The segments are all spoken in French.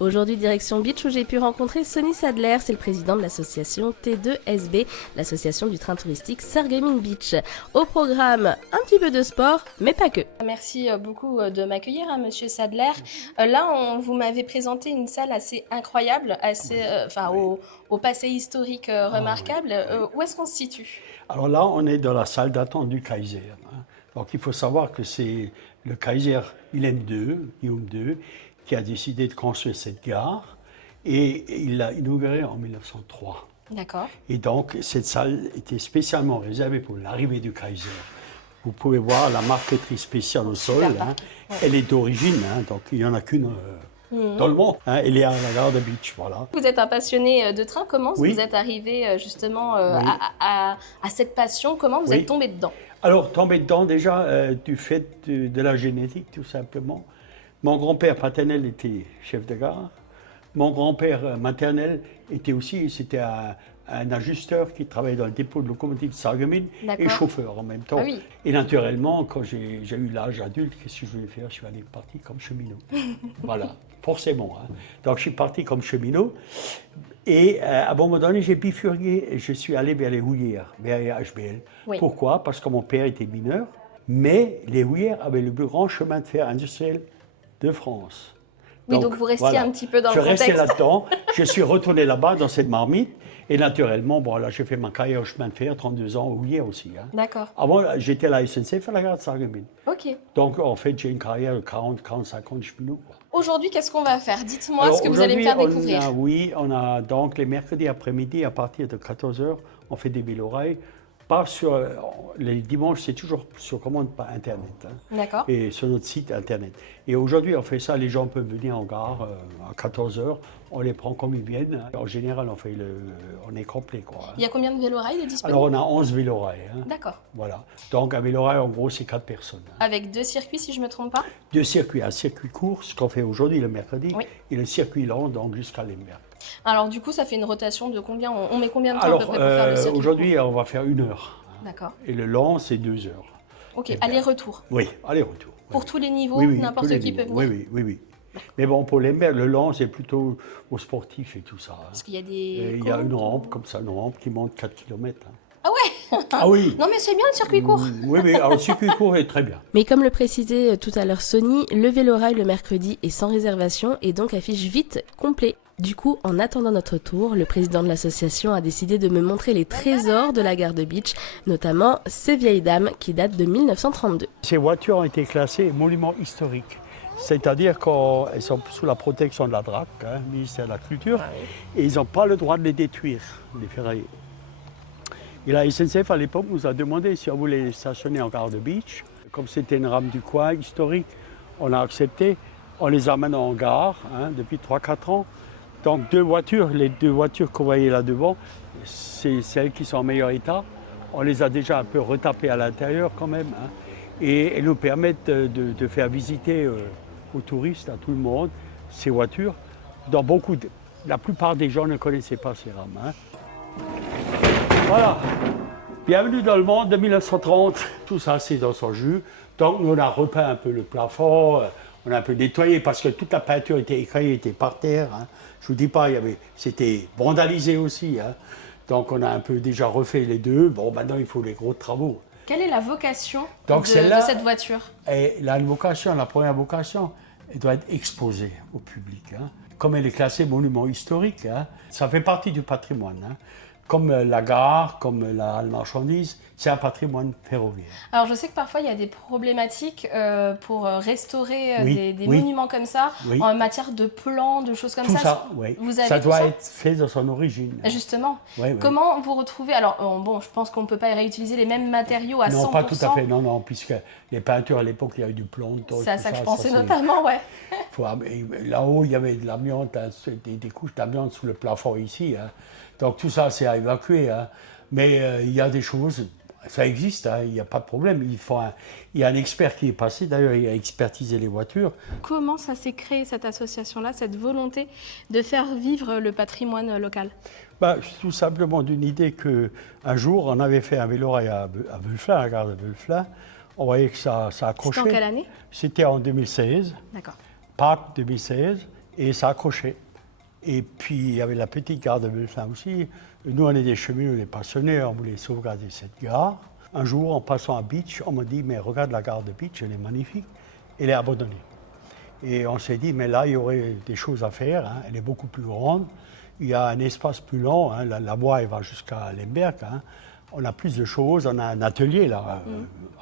Aujourd'hui, direction Beach où j'ai pu rencontrer Sonny Sadler, c'est le président de l'association T2SB, l'association du train touristique Sarreguemines Beach. Au programme, un petit peu de sport, mais pas que. Merci beaucoup de m'accueillir, monsieur Sadler. Là, vous m'avez présenté une salle assez incroyable, au passé historique remarquable. Où est-ce qu'on se situe? Alors là, on est dans la salle d'attente du Kaiser. Donc il faut savoir que c'est le Kaiser Wilhelm II, qui a décidé de construire cette gare et il l'a inaugurée en 1903. D'accord. Et donc cette salle était spécialement réservée pour l'arrivée du Kaiser. Vous pouvez voir la marqueterie spéciale au sol. Ouais. Elle est d'origine, donc il n'y en a qu'une dans le monde. Elle est à la gare de Beach, voilà. Vous êtes un passionné de train. Comment Oui. vous êtes arrivé justement Oui. à cette passion? Comment vous Oui. êtes tombé dedans? Alors, tombé dedans déjà du fait de la génétique, tout simplement. Mon grand-père paternel était chef de gare. Mon grand-père maternel était aussi, c'était un ajusteur qui travaillait dans le dépôt de locomotive de Sarreguemines et chauffeur en même temps. Ah oui. Et naturellement, quand j'ai eu l'âge adulte, qu'est-ce que je voulais faire? Je suis parti comme cheminot. Voilà, forcément. Donc, je suis parti comme cheminot. Et à un moment donné, j'ai bifurqué et je suis allé vers les houillères, vers les HBL. Oui. Pourquoi? Parce que mon père était mineur, mais les houillères avaient le plus grand chemin de fer industriel de France. Oui, donc vous restiez un petit peu dans le contexte. Je restais contexte. là-dedans, je suis retourné là-bas dans cette marmite, et naturellement, bon, là j'ai fait ma carrière au chemin de fer, 32 ans, houillère aussi. D'accord. Avant, j'étais à la SNCF à la gare de Sarreguemines. Ok. Donc en fait, j'ai une carrière de 40-45 ans de cheminot. Aujourd'hui, qu'est-ce qu'on va faire? Dites-moi ce que vous allez me faire découvrir. On a donc les mercredis après-midi, à partir de 14h, on fait des vélorails. Pas sur les dimanches, c'est toujours sur commande par Internet. D'accord. Et sur notre site Internet. Et aujourd'hui, on fait ça, les gens peuvent venir en gare à 14h, on les prend comme ils viennent. En général, on est complet, quoi. Il y a combien de vélorails de disponibles? Alors, on a 11 vélorails. D'accord. Voilà. Donc, un vélorail, en gros, c'est 4 personnes. Avec 2 circuits, si je ne me trompe pas? 2 circuits. Un circuit court, ce qu'on fait aujourd'hui, le mercredi, Oui. et le circuit long, donc jusqu'à Lemberg. Alors, du coup, ça fait une rotation de combien? On met combien de temps à peu près pour faire le circuit? Aujourd'hui, on va faire 1 heure. D'accord. Et le long, c'est 2 heures. Ok, aller-retour. Oui, aller-retour. Pour tous les niveaux, oui, n'importe qui peut venir? Oui. Mais bon, pour Lemberg, le long, c'est plutôt aux sportifs et tout ça. Parce qu'il y a des... Il y a une rampe, comme ça, une rampe qui monte 4 km. Ah ouais? Ah oui. Non mais c'est bien le circuit court. Oui, alors le circuit court est très bien. Mais comme le précisait tout à l'heure Sonny, le vélorail le mercredi est sans réservation et donc affiche vite complet. Du coup, en attendant notre tour, le président de l'association a décidé de me montrer les trésors de la gare de Beach, notamment ces vieilles dames qui datent de 1932. Ces voitures ont été classées monuments historiques. C'est-à-dire qu'elles sont sous la protection de la DRAC, ministère de la Culture, et ils n'ont pas le droit de les détruire, les ferrailles. Et la SNCF, à l'époque, nous a demandé si on voulait les stationner en gare de Beach. Comme c'était une rame du coin historique, on a accepté. On les amène en gare depuis 3-4 ans. Donc les deux voitures que vous voyez là devant, c'est celles qui sont en meilleur état. On les a déjà un peu retapées à l'intérieur quand même. Et elles nous permettent de faire visiter aux touristes, à tout le monde, ces voitures. La plupart des gens ne connaissaient pas ces rames. Voilà. Bienvenue dans le monde de 1930. Tout ça, c'est dans son jus. Donc, nous, on a repeint un peu le plafond, on a un peu nettoyé parce que toute la peinture était écrasée, était par terre. Je ne vous dis pas, c'était vandalisé aussi. Donc, on a un peu déjà refait les deux. Bon, maintenant, il faut les gros travaux. Quelle est la vocation de cette voiture? La première vocation, elle doit être exposée au public. Comme elle est classée monument historique, ça fait partie du patrimoine. Comme la gare, comme la halle marchandise, c'est un patrimoine ferroviaire. Alors je sais que parfois il y a des problématiques pour restaurer des monuments comme ça, en matière de plans, de choses comme tout ça. Ça, ça doit être fait dans son origine. Justement. Comment vous retrouvez... Alors je pense qu'on ne peut pas réutiliser les mêmes matériaux à 100%. Non, pas tout à fait, non, puisque les peintures à l'époque, il y avait du plomb. C'est à ça que je pensais notamment, Là-haut, il y avait de l'amiante, des couches d'amiante sous le plafond ici. Donc tout ça, c'est à évacuer. Mais il y a des choses, ça existe, il n'y a pas de problème. Il y a un expert qui est passé, d'ailleurs, il a expertisé les voitures. Comment ça s'est créé, cette association-là, cette volonté de faire vivre le patrimoine local? Tout simplement d'une idée qu'un jour, on avait fait un vélorail à Wülflin, à la gare de Wülflin. On voyait que ça accrochait. C'était en quelle année? C'était en 2016. D'accord. Pâques 2016. Et ça accrochait. Et puis, il y avait la petite gare de Belflin aussi. Nous, on est des cheminots, des passionnés, on voulait sauvegarder cette gare. Un jour, en passant à Beach, on m'a dit, mais regarde la gare de Beach, elle est magnifique. Elle est abandonnée. Et on s'est dit, mais là, il y aurait des choses à faire. Hein. Elle est beaucoup plus grande. Il y a un espace plus long. Hein. La voie, elle va jusqu'à Lemberg. Hein. On a plus de choses. On a un atelier, là,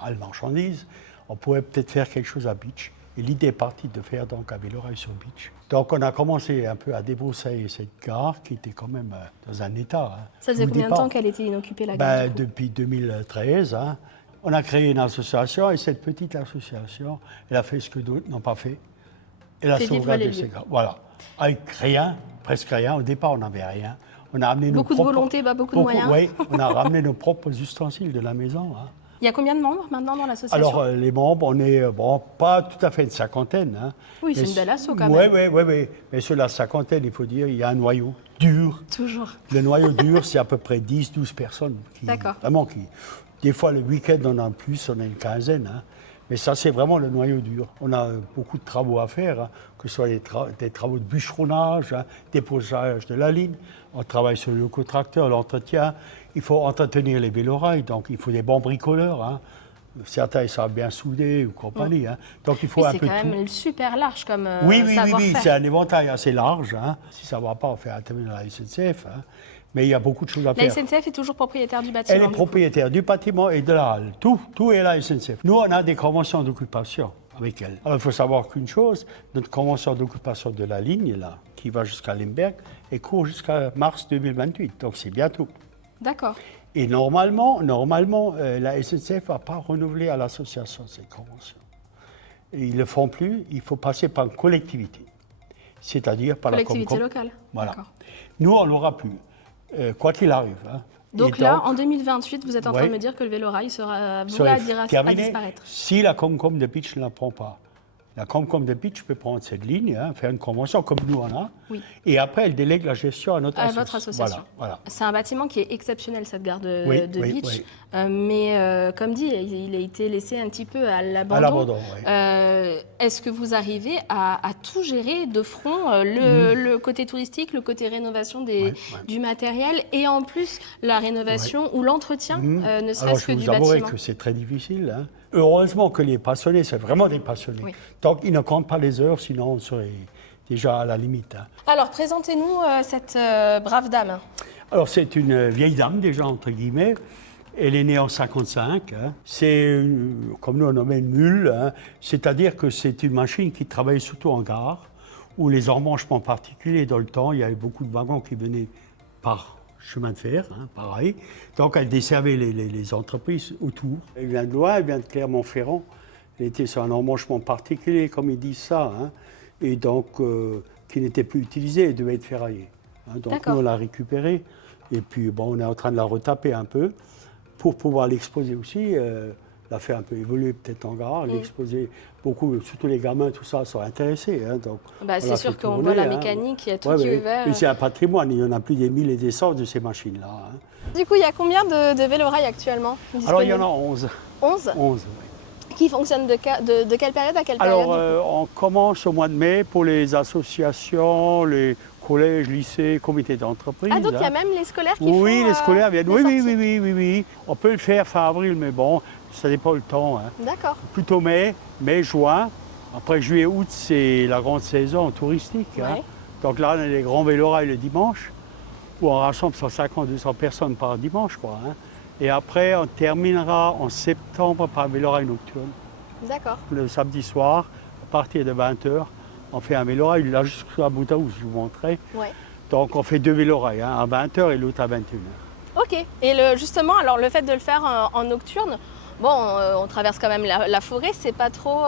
à la marchandise. On pourrait peut-être faire quelque chose à Beach. Et l'idée est partie de faire donc un vélorail sur Beach. Donc on a commencé un peu à débroussailler cette gare qui était quand même dans un état. Hein, ça faisait combien de temps qu'elle était inoccupée la gare Depuis 2013. Hein. On a créé une association et cette petite association, elle a fait ce que d'autres n'ont pas fait. Elle a sauvegardé ces gares. Voilà. Avec rien, presque rien. Au départ, on n'avait rien. On a amené beaucoup de volonté, beaucoup de moyens. Oui, on a ramené nos propres ustensiles de la maison. Hein. Il y a combien de membres maintenant dans l'association? Alors, les membres, on est, pas tout à fait une cinquantaine. Hein, oui, c'est une belle asso quand même. Oui. Mais sur la cinquantaine, il faut dire, il y a un noyau dur. Toujours. Le noyau dur, c'est à peu près 10-12 personnes. D'accord. Vraiment, des fois, le week-end, on en a plus, on a une quinzaine. Hein, mais ça, c'est vraiment le noyau dur. On a beaucoup de travaux à faire, hein, que ce soit des travaux de bûcheronnage, hein, déposage de la ligne. On travaille sur le locotracteur, l'entretien. Il faut entretenir les vélorails, donc il faut des bons bricoleurs. Hein. Certains, ils savent bien souder ou compagnie. Hein. Donc il faut un peu c'est quand tout. même super large comme Oui, savoir-faire. c'est un éventail assez large. Hein. Si ça ne va pas, on fait intervenir la SNCF. Hein. Mais il y a beaucoup de choses à faire. La SNCF est toujours propriétaire du bâtiment. Elle est propriétaire du bâtiment et de la halle. Tout est la SNCF. Nous, on a des conventions d'occupation avec elle. Alors, il faut savoir qu'une chose, notre convention d'occupation de la ligne, là, qui va jusqu'à Lemberg, elle court jusqu'à mars 2028. Donc, c'est bientôt. D'accord. Et normalement, la SNCF ne va pas renouveler à l'association ces conventions. Et ils ne le font plus, il faut passer par une collectivité. C'est-à-dire par collectivité locale. Voilà. Nous, on l'aura plus. Quoi qu'il arrive. Hein. Donc là, en 2028, vous êtes en train de me dire que le vélorail sera voué à disparaître. Si la Comcom de Beach ne la prend pas. La Comcom de Beach peut prendre cette ligne, hein, faire une convention comme nous on a, et après elle délègue la gestion à votre association. Voilà. C'est un bâtiment qui est exceptionnel, cette gare de Beach, mais comme dit, il a été laissé un petit peu à l'abandon. Est-ce que vous arrivez à tout gérer de front, le côté touristique, le côté rénovation du matériel, et en plus la rénovation ou l'entretien, ne serait-ce que du bâtiment? Je vous avouerai que c'est très difficile. Hein. Heureusement que les passionnés, c'est vraiment des passionnés. Oui. Donc, ils ne comptent pas les heures, sinon on serait déjà à la limite. Hein. Alors, présentez-nous cette brave dame. Alors, c'est une vieille dame, déjà, entre guillemets. Elle est née en 1955. Hein. C'est, comme nous on nommait, une mule. Hein. C'est-à-dire que c'est une machine qui travaille surtout en gare, où les emmanchements particuliers, dans le temps, il y avait beaucoup de wagons qui venaient par chemin de fer, hein, pareil. Donc, elle desservait les entreprises autour. Elle vient de loin, elle vient de Clermont-Ferrand. Elle était sur un emmanchement particulier, comme ils disent ça, hein, et donc, qui n'était plus utilisé, elle devait être ferraillée. Hein, donc, nous, on l'a récupérée, et puis, bon, on est en train de la retaper un peu, pour pouvoir l'exposer aussi, la faire un peu évoluer peut-être en gare, l'exposer beaucoup, surtout les gamins, tout ça, sont intéressés. Hein, donc c'est sûr qu'on voit la mécanique, il y a tout qui est ouvert. Et c'est un patrimoine, il y en a plus des 1000 et des cents de ces machines-là. Hein. Du coup, il y a combien de vélorails actuellement disponibles? Alors, il y en a 11. 11 11, oui. Qui fonctionnent de quelle période à quelle période? Alors, on commence au mois de mai pour les associations, les collèges, lycées, comités d'entreprise. Ah, donc il y a même les scolaires qui font... Oui, les scolaires viennent. Oui. On peut le faire fin avril, mais bon, ça dépend le temps. Hein. D'accord. Plutôt mai, juin. Après juillet, août, c'est la grande saison touristique. Hein. Donc là, on a les grands vélorails le dimanche, où on rassemble 150-200 personnes par dimanche, quoi. Hein. Et après, on terminera en septembre par un vélorail nocturne. D'accord. Le samedi soir, à partir de 20h, on fait un vélorail, là jusqu'à Boutaouz, je vous montrerai. Ouais. Donc on fait 2 vélorails, hein, à 20h et l'autre à 21h. Ok. Et justement, alors le fait de le faire en nocturne, bon, on traverse quand même la forêt, c'est pas trop...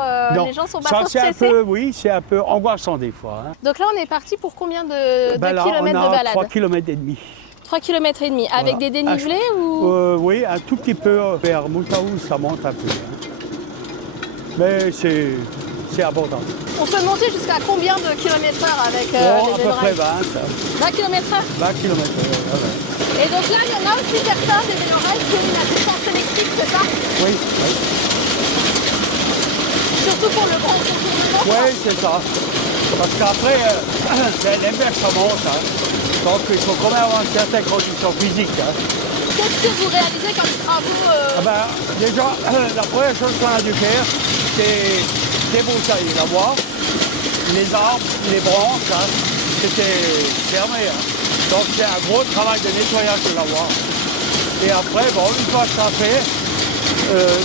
les gens sont pas trop stressés? C'est un peu angoissant des fois. Hein. Donc là, on est parti pour combien de kilomètres de balade? 3 km et demi. 3 km et demi, avec des dénivelés ou... Oui, un tout petit peu vers Boutaouz, ça monte un peu. Hein. Mais c'est abordable. On peut monter jusqu'à combien de kilomètres/heure avec les vélorails? À peu près 20. 20 km/h? 20 km/h, ouais. Et donc là, il y en a aussi certains des vélorails qui ont une assistance électrique, c'est ça? Oui. Surtout pour le grand contournement? Oui, c'est ça. Parce qu'après, l'Emberg, ça monte. Hein. Donc il faut quand même avoir une certaine condition physique. Hein. Qu'est-ce que vous réalisez comme travaux Déjà, la première chose qu'on a dû faire, c'est débroussailler la voie. Les arbres, les branches, hein, c'était fermé. Hein. Donc c'est un gros travail de nettoyage de la voie. Et après, bon, une fois que ça fait,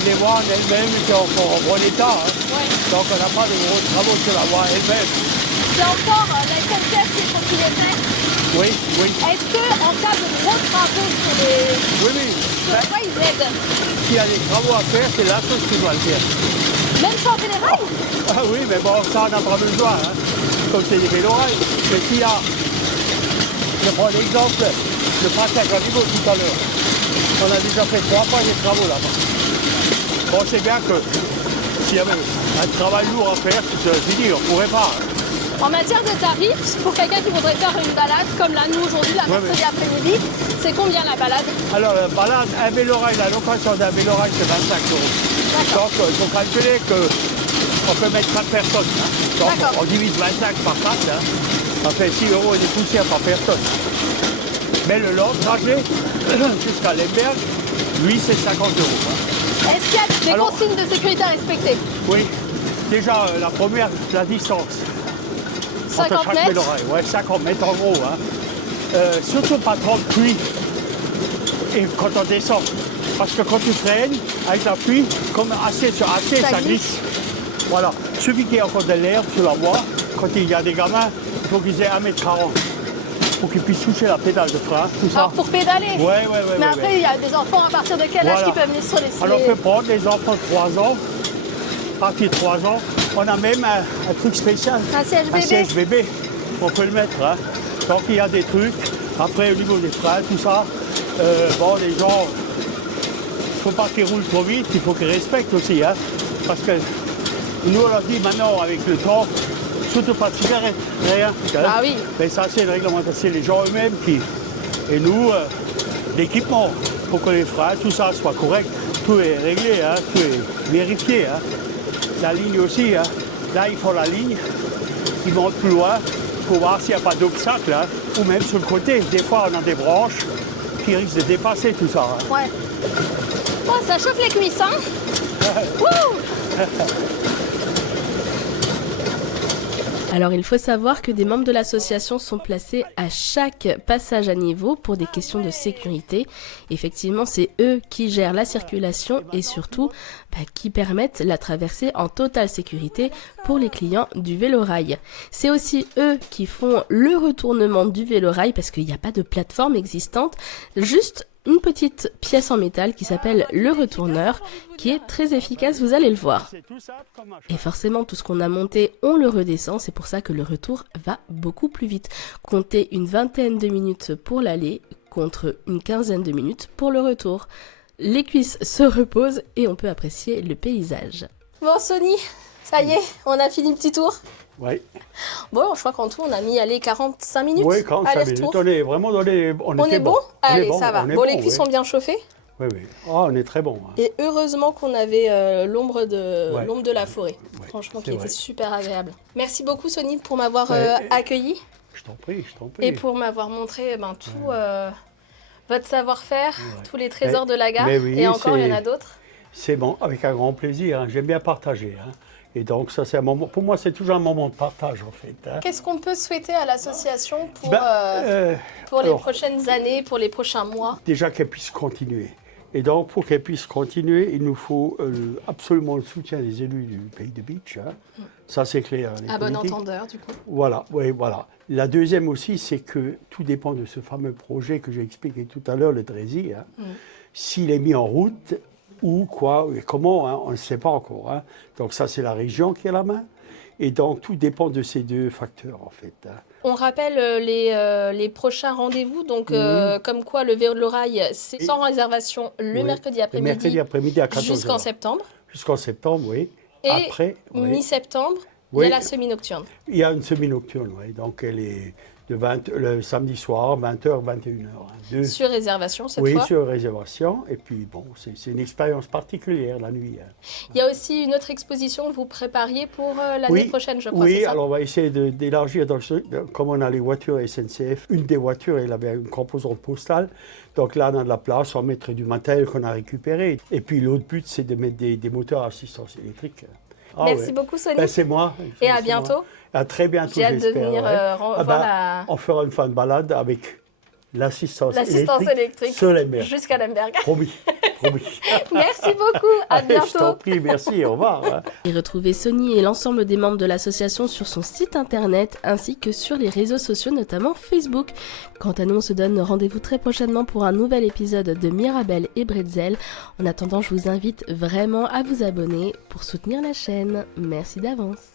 les voies en elles-mêmes étaient encore en bon état. Hein. Ouais. Donc on n'a pas de gros travaux sur la voie elle-même. C'est encore la SNCF qui est propriétaire. Oui, oui. Est-ce qu'en cas de gros travaux sur les... Oui. Sur quoi ils aident? S'il y a des travaux à faire, c'est la chose qui doit le faire. Même changer les rails? Ah oui, mais bon, ça on n'a pas besoin. Hein. Comme c'est des vélorails. Mais s'il y a, je prends l'exemple, le passage à niveau tout à l'heure. On a déjà fait 3 fois des travaux là-bas. Bon, c'est bien que s'il y avait un travail lourd à faire, je dis, on ne pourrait pas. Hein. En matière de tarifs, pour quelqu'un qui voudrait faire une balade, comme là, nous aujourd'hui, la mercredi après-midi, c'est combien la balade? Alors, la balade, un vélorail, la location d'un vélorail, c'est 25 €. Donc, il faut calculer qu'on peut mettre 4 personnes. Hein. Donc, on divise 25 par 4, hein. Ça fait 6 € et des poussières par personne. Mais le long trajet jusqu'à Lemberg, lui, c'est 50 €. Hein. Est-ce qu'il y a des consignes de sécurité à respecter? Oui. Déjà, la première, la distance. 50 entre chaque vélorail. Ouais, 50 mètres en gros. Hein. Surtout pas trop de pluie et quand on descend. Parce que quand tu freines, avec la pluie, comme assez sur assez, ça glisse. Voilà. Celui qui a encore de l'herbe sur la voie, quand il y a des gamins, il faut qu'ils aient 1,40 m. Pour qu'ils puissent toucher la pédale de frein, tout ça. Alors pour pédaler? Oui. Mais après, il y a des enfants à partir de quel âge qui peuvent venir sur les... Alors on peut prendre des enfants de 3 ans, à partir de 3 ans. On a même un truc spécial. Un siège bébé. Un siège bébé. On peut le mettre. Hein. Donc il y a des trucs. Après, au niveau des freins, tout ça, bon, les gens, il ne faut pas qu'ils roulent trop vite, il faut qu'ils respectent aussi. Hein. Parce que nous, on leur dit maintenant, avec le temps, surtout pas de cigarettes, rien. Hein. Ah oui. Mais ça, c'est une réglementation. C'est les gens eux-mêmes qui. Et nous, l'équipement, pour que les freins, tout ça soit correct. Tout est réglé, hein, tout est vérifié. Hein. La ligne aussi, hein. Là ils font la ligne, ils montent plus loin pour voir s'il n'y a pas d'obstacle, hein. Ou même sur le côté. Des fois on a des branches qui risquent de dépasser tout ça. Hein. Ouais. Oh, ça chauffe les cuisses, hein. Alors il faut savoir que des membres de l'association sont placés à chaque passage à niveau pour des questions de sécurité. Effectivement, c'est eux qui gèrent la circulation et surtout qui permettent la traversée en totale sécurité pour les clients du vélorail. C'est aussi eux qui font le retournement du vélorail parce qu'il n'y a pas de plateforme existante, juste une petite pièce en métal qui s'appelle le retourneur, qui est très efficace, vous allez le voir. Et forcément, tout ce qu'on a monté, on le redescend, c'est pour ça que le retour va beaucoup plus vite. Comptez une vingtaine de minutes pour l'aller, contre une quinzaine de minutes pour le retour. Les cuisses se reposent et on peut apprécier le paysage. Bon, Sony, ça y est, on a fini le petit tour. Oui. Bon, je crois qu'en tout, on a mis 45 minutes. Oui, 45 minutes. On est vraiment dans les... On est bon. Allez, ça va. Bon, les cuisses sont bien chauffées. Oui. Oh, on est très bon. Hein. Et heureusement qu'on avait l'ombre de la forêt. Ouais, franchement, qui était super agréable. Merci beaucoup, Sony, pour m'avoir accueilli. Je t'en prie. Et pour m'avoir montré tout votre savoir-faire, tous les trésors de la gare. Oui, et encore, il y en a d'autres. C'est bon, avec un grand plaisir. Hein. J'aime bien partager. Hein. Et donc, ça, c'est un moment. Pour moi, c'est toujours un moment de partage, en fait. Hein. Qu'est-ce qu'on peut souhaiter à l'association pour les prochaines années, pour les prochains mois? Déjà qu'elle puisse continuer. Et donc, pour qu'elle puisse continuer, il nous faut absolument le soutien des élus du pays de Bitche. Hein. Ça, c'est clair. À bon entendeur, du coup. Voilà, oui, voilà. La deuxième aussi, c'est que tout dépend de ce fameux projet que j'ai expliqué tout à l'heure, le Trési. Hein. S'il est mis en route, où, quoi, et comment, hein, on ne sait pas encore. Hein. Donc ça, c'est la région qui a la main. Et donc, tout dépend de ces deux facteurs, en fait. Hein. On rappelle les prochains rendez-vous. Donc, comme quoi, le vélorail, c'est sans réservation le mercredi après-midi. Le mercredi après-midi à 14h. Jusqu'en septembre. Jusqu'en septembre, oui. Et après, mi-septembre, il y a la semi-nocturne. Il y a une semi-nocturne, oui. Donc, elle est le samedi soir, 20h, 21h. Sur réservation cette oui, fois. sur réservation. Et puis bon, c'est une expérience particulière la nuit. Il y a aussi une autre exposition que vous prépariez pour l'année prochaine, je crois. Oui, c'est ça alors on va essayer d'élargir. Comme on a les voitures SNCF, une des voitures, elle avait une composante postale. Donc là, on a de la place, on mettrait du matériel qu'on a récupéré. Et puis l'autre but, c'est de mettre des moteurs à assistance électrique. Merci beaucoup, Sony. Ben, c'est moi. Et à bientôt. À très bientôt, J'ai hâte de venir voir la... On fera une fin de balade avec l'assistance électrique sur les mers. Jusqu'à Lemberg. Promis, promis. Merci beaucoup, à bientôt. Je t'en prie, merci, au revoir. Et retrouvez Sony et l'ensemble des membres de l'association sur son site internet ainsi que sur les réseaux sociaux, notamment Facebook. Quant à nous, on se donne rendez-vous très prochainement pour un nouvel épisode de Mirabelle et Bretzel. En attendant, je vous invite vraiment à vous abonner pour soutenir la chaîne. Merci d'avance.